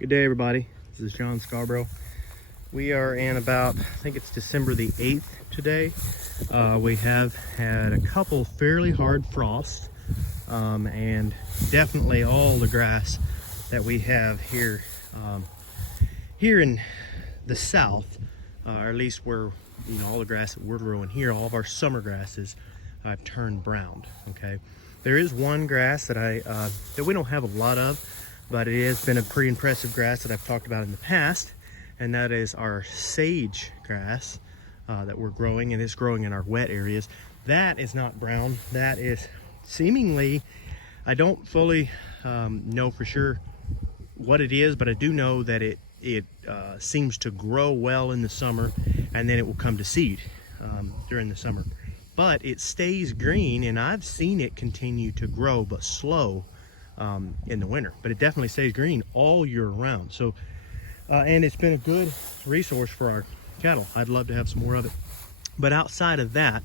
Good day, everybody. This is John Scarborough. We are in about, I think it's December the 8th today. We have had a couple fairly hard frosts, and definitely all the grass that we have here here in the south, or at least where, you know, all the grass that we're growing here, all of our summer grasses have turned brown. Okay, there is one grass that that we don't have a lot of, but it has been a pretty impressive grass that I've talked about in the past, and that is our sage grass that we're growing, and it's growing in our wet areas. That is not brown. That is seemingly, I don't fully know for sure what it is, but I do know that it seems to grow well in the summer, and then it will come to seed during the summer. But it stays green, and I've seen it continue to grow, but slow in the winter. But it definitely stays green all year round. So, and it's been a good resource for our cattle. I'd love to have some more of it. But outside of that,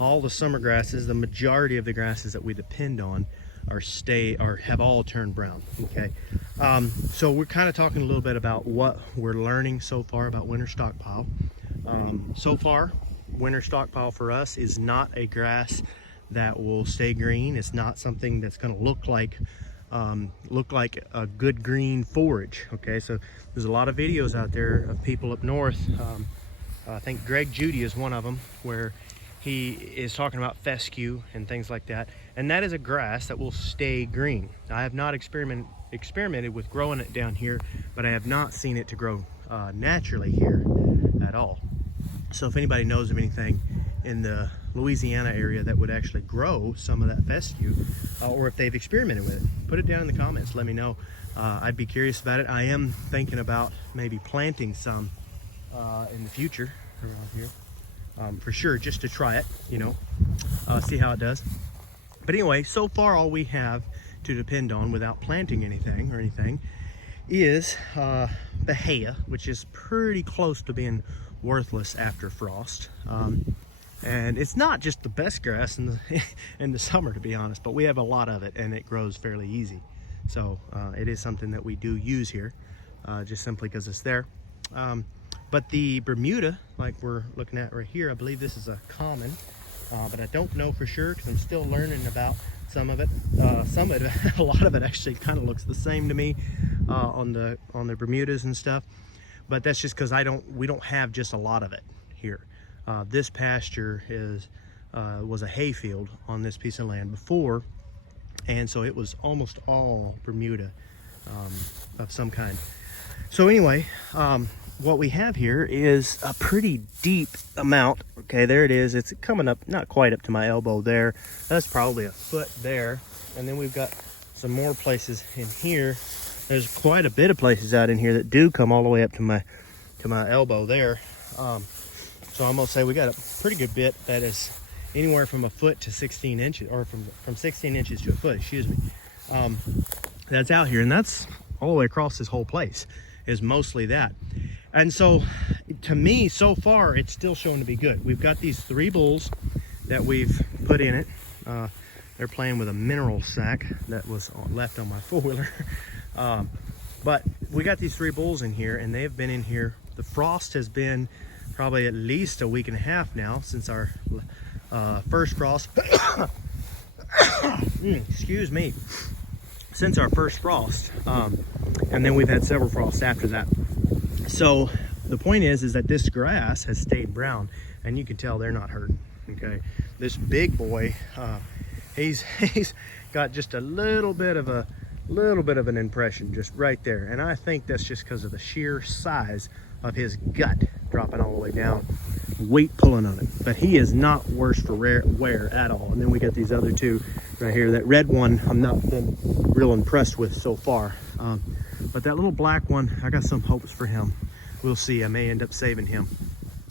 all the summer grasses, the majority of the grasses that we depend on, have all turned brown. Okay, so we're kind of talking a little bit about what we're learning so far about winter stockpile. So far, winter stockpile for us is not a grass that will stay green. It's not something that's going to look like a good green forage. Okay, so there's a lot of videos out there of people up north. I think Greg Judy is one of them, where he is talking about fescue and things like that, and that is a grass that will stay green. I have not experimented with growing it down here, but I have not seen it to grow naturally here at all. So if anybody knows of anything in the Louisiana area that would actually grow some of that fescue, or if they've experimented with it, put it down in the comments. Let me know. I'd be curious about it. I am thinking about maybe planting some in the future around here, for sure, just to try it, you know, see how it does. But anyway, so far all we have to depend on without planting anything is Bahia, which is pretty close to being worthless after frost. And it's not just the best grass in the summer, to be honest, but we have a lot of it, and it grows fairly easy. So it is something that we do use here, just simply because it's there. But the Bermuda, like we're looking at right here, I believe this is a common, but I don't know for sure because I'm still learning about some of it. A lot of it actually kind of looks the same to me on the Bermudas and stuff. But that's just because we don't have just a lot of it here. This pasture was a hay field on this piece of land before, and so it was almost all Bermuda of some kind. So anyway, what we have here is a pretty deep amount. Okay, there it is. It's coming up, not quite up to my elbow there. That's probably a foot there. And then we've got some more places in here. There's quite a bit of places out in here that do come all the way up to my elbow there. So I'm gonna say we got a pretty good bit that is anywhere from a foot to 16 inches, or from 16 inches to a foot, excuse me. That's out here, and that's all the way across this whole place is mostly that. And so to me, so far, it's still showing to be good. We've got these 3 bulls that we've put in it. They're playing with a mineral sack that was left on my 4-wheeler. But we got these 3 bulls in here, and they've been in here. The frost has been probably at least a week and a half now since our first frost. Excuse me. Since our first frost, and then we've had several frosts after that. So the point is that this grass has stayed brown, and you can tell they're not hurting. Okay, this big boy, he's got just a little bit of an impression just right there, and I think that's just because of the sheer size of his gut dropping all the way down, weight pulling on it. But he is not worse for wear at all. And then we got these other 2 right here. That red one I'm not been real impressed with so far, but that little black one, I got some hopes for him. We'll see. I may end up saving him.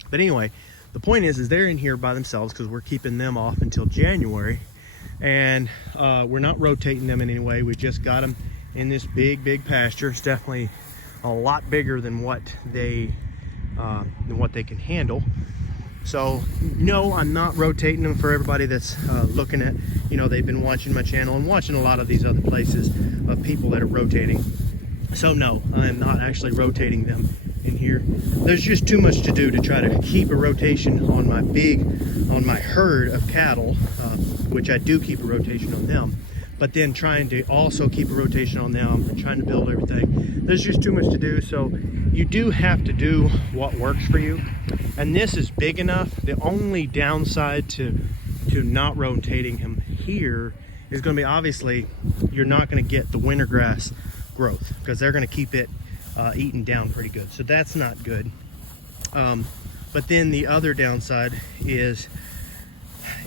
But anyway, the point is they're in here by themselves because we're keeping them off until January, and we're not rotating them in any way. We just got them in this big pasture. It's definitely a lot bigger than what they can handle. So no, I'm not rotating them. For everybody that's looking at, you know, they've been watching my channel and watching a lot of these other places of people that are rotating. So no, I'm not actually rotating them in here. There's just too much to do to try to keep a rotation on my herd of cattle, which I do keep a rotation on them, but then trying to also keep a rotation on them and trying to build everything. There's just too much to do, so you do have to do what works for you. And this is big enough. The only downside to not rotating him here is going to be, obviously, you're not going to get the winter grass growth because they're going to keep it eaten down pretty good. So that's not good. But then the other downside is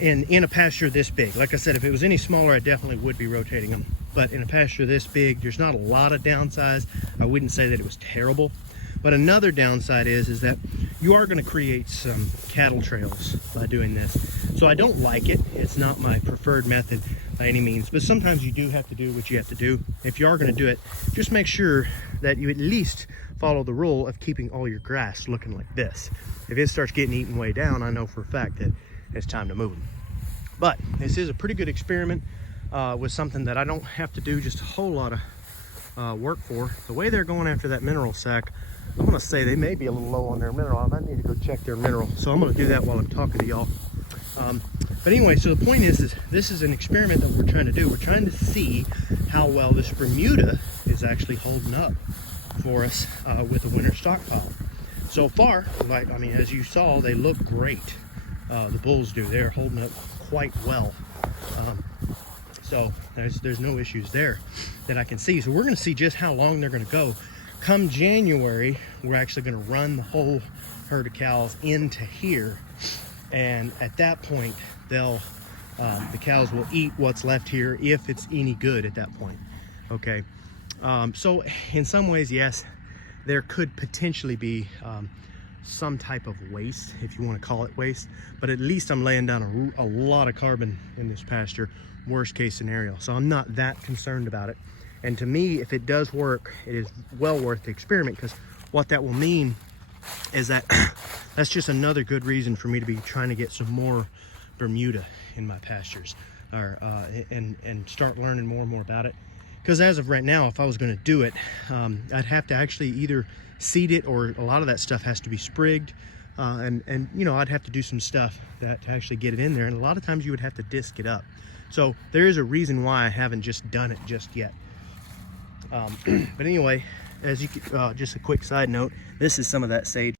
in a pasture this big. Like I said, if it was any smaller, I definitely would be rotating them. But in a pasture this big, there's not a lot of downsides. I wouldn't say that it was terrible. But another downside is that you are going to create some cattle trails by doing this. So I don't like it. It's not my preferred method by any means, but sometimes you do have to do what you have to do. If you are going to do it, just make sure that you at least follow the rule of keeping all your grass looking like this. If it starts getting eaten way down, I know for a fact that it's time to move them. But this is a pretty good experiment with something that I don't have to do just a whole lot of work for. The way they're going after that mineral sac, I'm going to say they may be a little low on their mineral. I might need to go check their mineral. So I'm going to do that while I'm talking to y'all. But anyway, so the point is this is an experiment that we're trying to do. We're trying to see how well this Bermuda is actually holding up for us with the winter stockpile. So far, like, I mean, as you saw, they look great. The bulls do. They're holding up quite well. So there's no issues there that I can see. So we're going to see just how long they're going to go. Come January, we're actually going to run the whole herd of cows into here. And at that point, the cows will eat what's left here if it's any good at that point. Okay. So in some ways, yes, there could potentially be some type of waste, if you want to call it waste, but at least I'm laying down a lot of carbon in this pasture, worst case scenario. So I'm not that concerned about it. And to me, if it does work, it is well worth the experiment, because what that will mean is that that's just another good reason for me to be trying to get some more Bermuda in my pastures, or and start learning more and more about it. Because as of right now, if I was going to do it, I'd have to actually either seed it, or a lot of that stuff has to be sprigged, and you know, I'd have to do some stuff to actually get it in there, and a lot of times you would have to disc it up. So there is a reason why I haven't just done it just yet. But anyway, as you just a quick side note, this is some of that sage